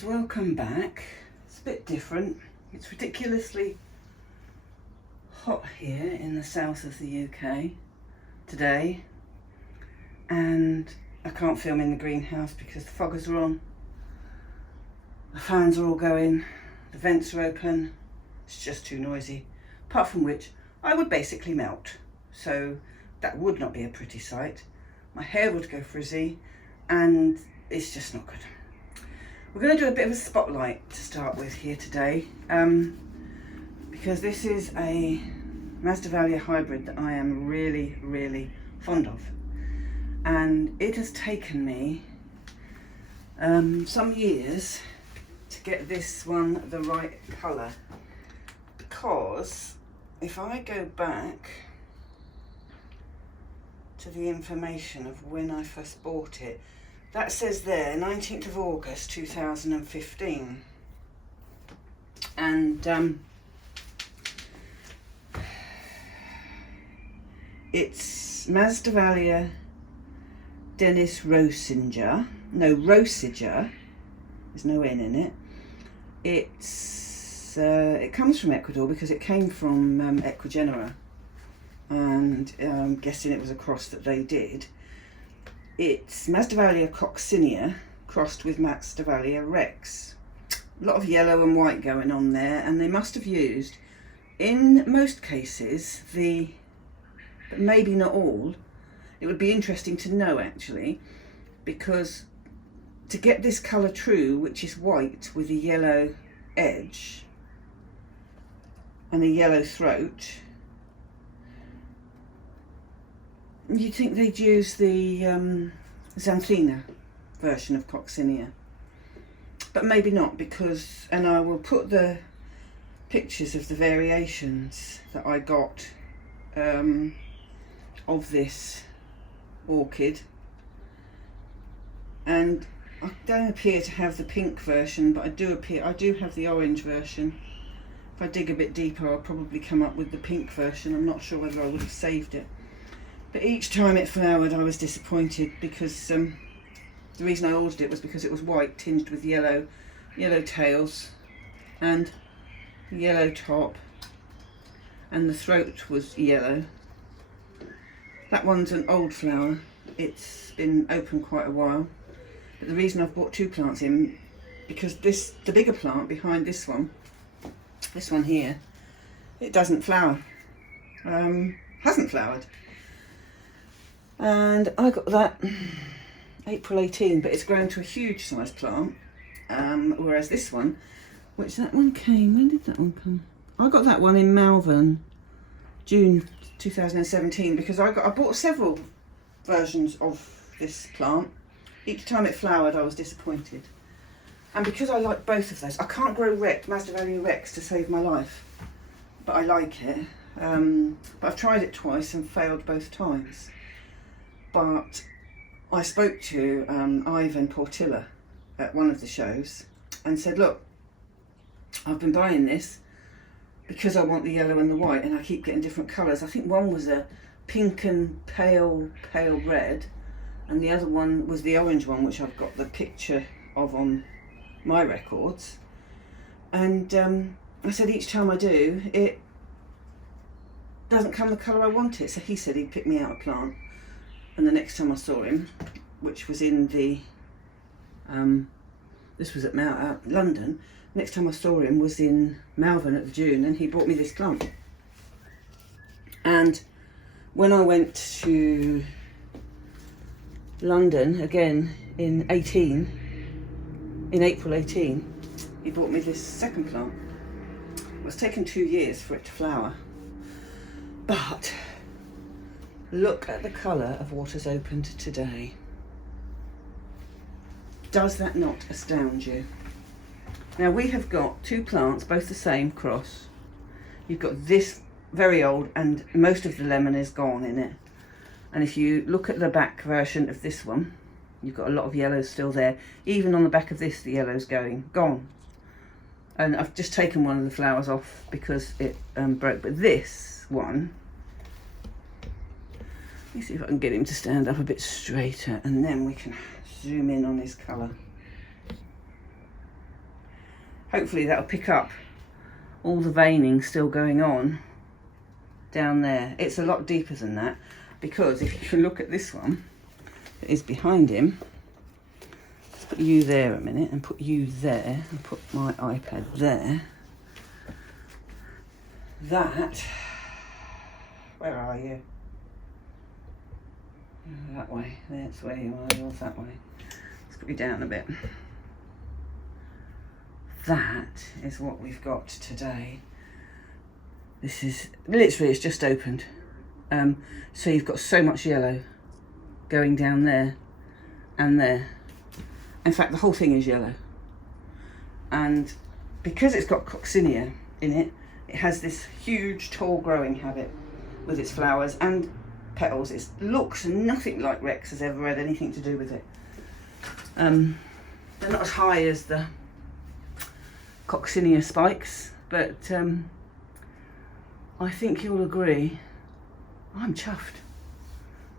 guys, welcome back. It's a bit different. It's ridiculously hot here in the south of the UK today, and I can't film in the greenhouse because the foggers are on, the fans are all going, the vents are open. It's just too noisy, apart from which I would basically melt, so that would not be a pretty sight. My hair would go frizzy and it's just not good. We're going to do a bit of a spotlight to start with here today, because this is a Masdevallia hybrid that I am really fond of, and it has taken me some years to get this one the right colour, because if I go back to the information of when I first bought it, that says there 19th of August 2015, and it's Masdevallia Denis Roessiger. No, Roessiger. There's no N in it. It comes from Ecuador because it came from Ecuagenera, and I'm guessing it was a cross that they did. It's Masdevallia coccinea crossed with Masdevallia rex. A lot of yellow and white going on there, and they must have used, in most cases, but maybe not all. It would be interesting to know actually, because to get this colour true, which is white with a yellow edge and a yellow throat, you'd think they'd use the Xanthina version of coccinea, but maybe not, because, and I will put the pictures of the variations that I got of this orchid, and I don't appear to have the pink version, but I do have the orange version. If I dig a bit deeper, I'll probably come up with the pink version. I'm not sure whether I would have saved it. But each time it flowered, I was disappointed, because the reason I ordered it was because it was white tinged with yellow tails and yellow top, and the throat was yellow. That one's an old flower. It's been open quite a while. But the reason I've bought two plants in, because the bigger plant behind this one here, it doesn't flower. Hasn't flowered. And I got that April 18, but it's grown to a huge size plant, whereas this one, when did that one come? I got that one in Malvern, June 2017, because I bought several versions of this plant. Each time it flowered, I was disappointed. And because I like both of those, I can't grow Masdevallia rex to save my life, but I like it. But I've tried it twice and failed both times. But I spoke to Ivan Portilla at one of the shows and said, look, I've been buying this because I want the yellow and the white, and I keep getting different colours. I think one was a pink and pale red, and the other one was the orange one, which I've got the picture of on my records. And I said each time I do, it doesn't come the colour I want it. So he said he'd pick me out a plant. And the next time I saw him, which was in the, this was at London, next time I saw him was in Malvern at the June, and he brought me this plant. And when I went to London again in April 18, he brought me this second plant. It was taken 2 years for it to flower, but look at the colour of what has opened today. Does that not astound you? Now we have got two plants, both the same cross. You've got this very old, and most of the lemon is gone in it. And if you look at the back version of this one, you've got a lot of yellow still there. Even on the back of this, the yellow's gone. And I've just taken one of the flowers off because it broke. But this one, let me see if I can get him to stand up a bit straighter, and then we can zoom in on his colour. hopefully that'll pick up all the veining still going on down there. It's a lot deeper than that, because if you look at this one that is behind him, let's put you there a minute and put you there and put my iPad there. That, where are you? That way, that's where you are, yours that way. Let's put you down a bit. That is what we've got today. This is literally, it's just opened. So you've got so much yellow going down there and there. In fact, the whole thing is yellow. And because it's got coccinea in it, it has this huge tall growing habit with its flowers and petals. It looks nothing like Rex has ever had anything to do with it. They're not as high as the coccinea spikes, but I think you'll agree, I'm chuffed.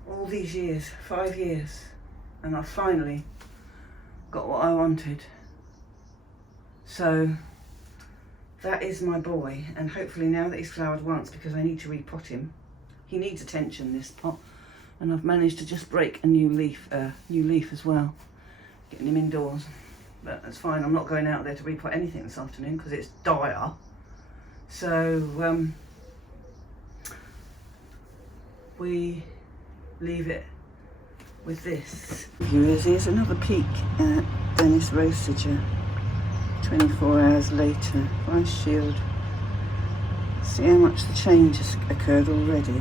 All these years, 5 years, and I finally got what I wanted. So that is my boy, and hopefully now that he's flowered once, because I need to repot him, he needs attention, this pot, and I've managed to just break a new leaf as well, getting him indoors. But that's fine, I'm not going out there to repot anything this afternoon because it's dire. So we leave it with this. Viewers, here's another peek at Denis Roessiger 24 hours later. Ice shield. See how much the change has occurred already.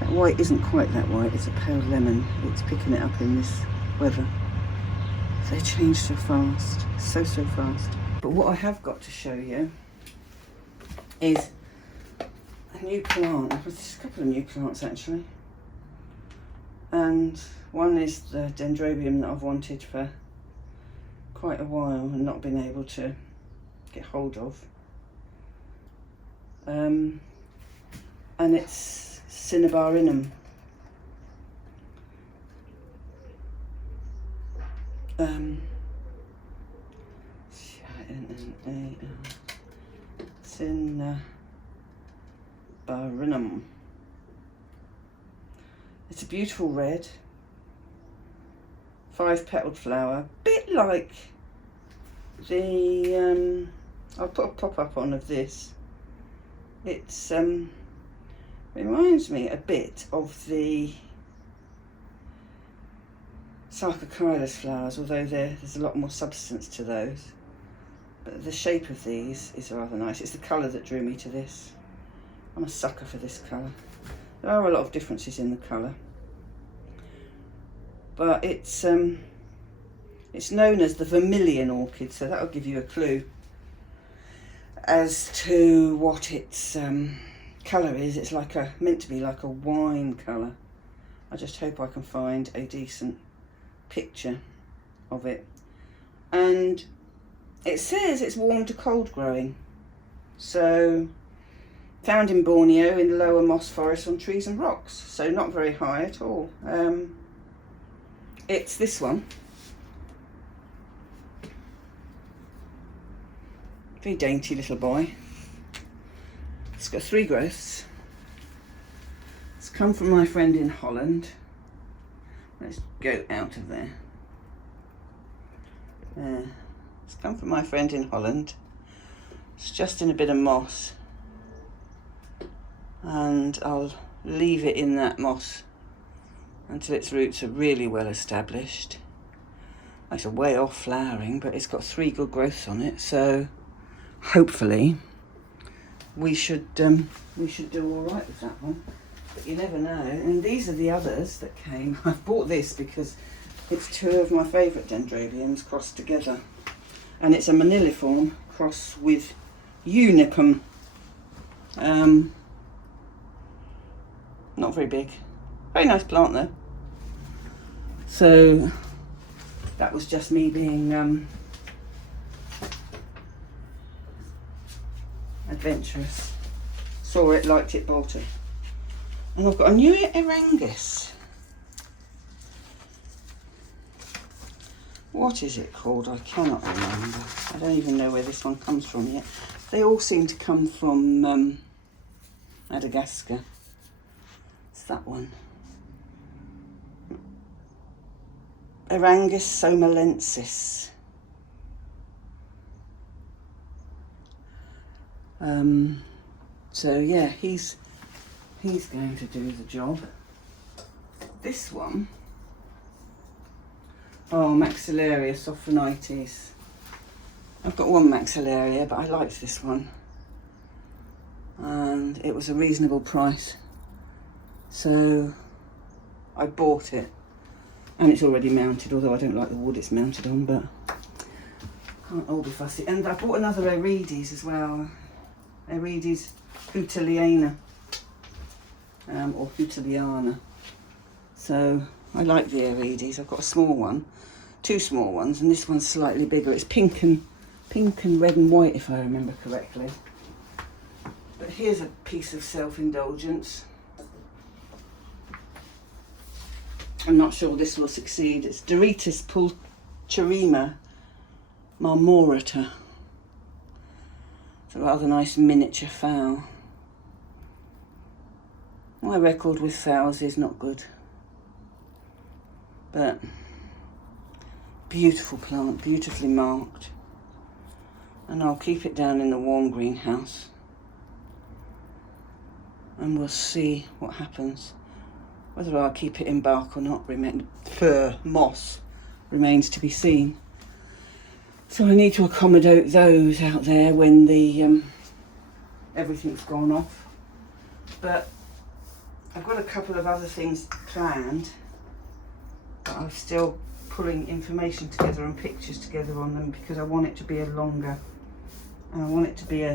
That white isn't quite that white, it's a pale lemon. It's picking it up in this weather. They change so fast, so fast. But what I have got to show you is a new plant. There's a couple of new plants actually. And one is the Dendrobium that I've wanted for quite a while and not been able to get hold of. And it's Cinnabarinum. Cinnabarinum. It's a beautiful red, 5-petaled flower, bit like the I'll put a pop-up on of this. It's reminds me a bit of the Sarcochilas flowers, although there's a lot more substance to those. But the shape of these is rather nice. It's the colour that drew me to this. I'm a sucker for this colour. There are a lot of differences in the colour, but it's known as the vermilion orchid, so that'll give you a clue as to what its colour is. It's like meant to be like a wine colour. I just hope I can find a decent picture of it. And it says it's warm to cold growing, so found in Borneo in the lower moss forest on trees and rocks, so not very high at all. It's this one, very dainty little boy. It's got 3 growths. It's come from my friend in Holland. Let's go out of there. It's come from my friend in Holland. It's just in a bit of moss, and I'll leave it in that moss until its roots are really well established. It's a way off flowering, but it's got 3 good growths on it, so hopefully we should do all right with that one. But you never know. And these are the others that came. I've bought this because it's 2 of my favourite Dendrobiums crossed together, and it's a maniliform cross with Unicum. Not very big. Very nice plant though. So that was just me being adventurous. Saw it, liked it, bought it. And I've got a new Erangus. What is it called? I cannot remember. I don't even know where this one comes from yet. They all seem to come from Madagascar. It's that one. Arangus somalensis. So yeah, he's going to do the job. This one, oh, Maxillaria sophronites. I've got one Maxillaria, but I liked this one, and it was a reasonable price, so I bought it. And it's already mounted, although I don't like the wood it's mounted on, but can't all be fussy. And I bought another Aerides as well, Aerides hutaliana, or hutaliana. So I like the Aerides. I've got a small one, two small ones, and this one's slightly bigger. It's pink and red and white, if I remember correctly. But here's a piece of self-indulgence. I'm not sure this will succeed. It's Doritis pulcherrima marmorata. It's a rather nice miniature fowl. My record with fowls is not good, but beautiful plant, beautifully marked, and I'll keep it down in the warm greenhouse and we'll see what happens. Whether I'll keep it in bark or not, fur, moss, remains to be seen. So I need to accommodate those out there when the everything's gone off. But I've got a couple of other things planned, but I'm still pulling information together and pictures together on them because I want it to be a longer, and I want it to be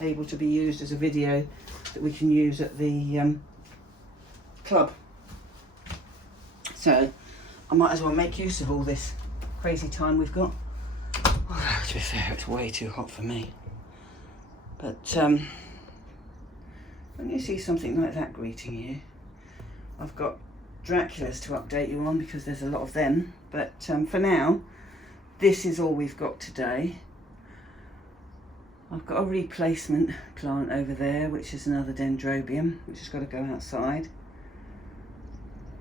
able to be used as a video that we can use at the club. So I might as well make use of all this crazy time we've got. Oh, to be fair, it's way too hot for me. But when you see something like that greeting you, I've got Draculas to update you on because there's a lot of them. But for now, this is all we've got today. I've got a replacement plant over there, which is another Dendrobium, which has got to go outside.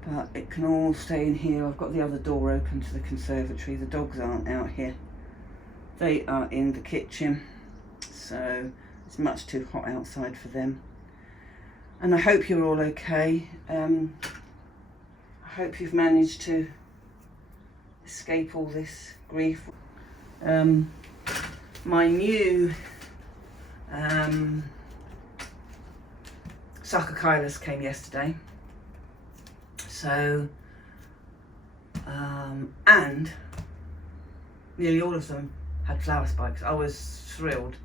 But it can all stay in here. I've got the other door open to the conservatory. The dogs aren't out here. They are in the kitchen. So it's much too hot outside for them. And I hope you're all okay. I hope you've managed to escape all this grief. My new Sarcochilas came yesterday. So, and nearly all of them had flower spikes. I was thrilled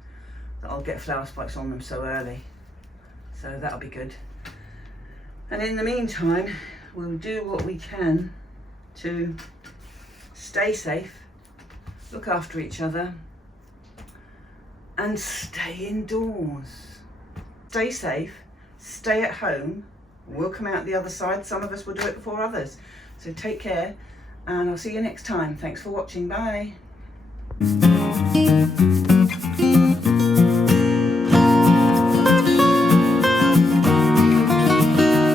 that I'll get flower spikes on them so early. So that'll be good. And in the meantime, we'll do what we can to stay safe, look after each other, and stay indoors. Stay safe, stay at home. We'll come out the other side. Some of us will do it before others. So take care, and I'll see you next time. Thanks for watching. Bye.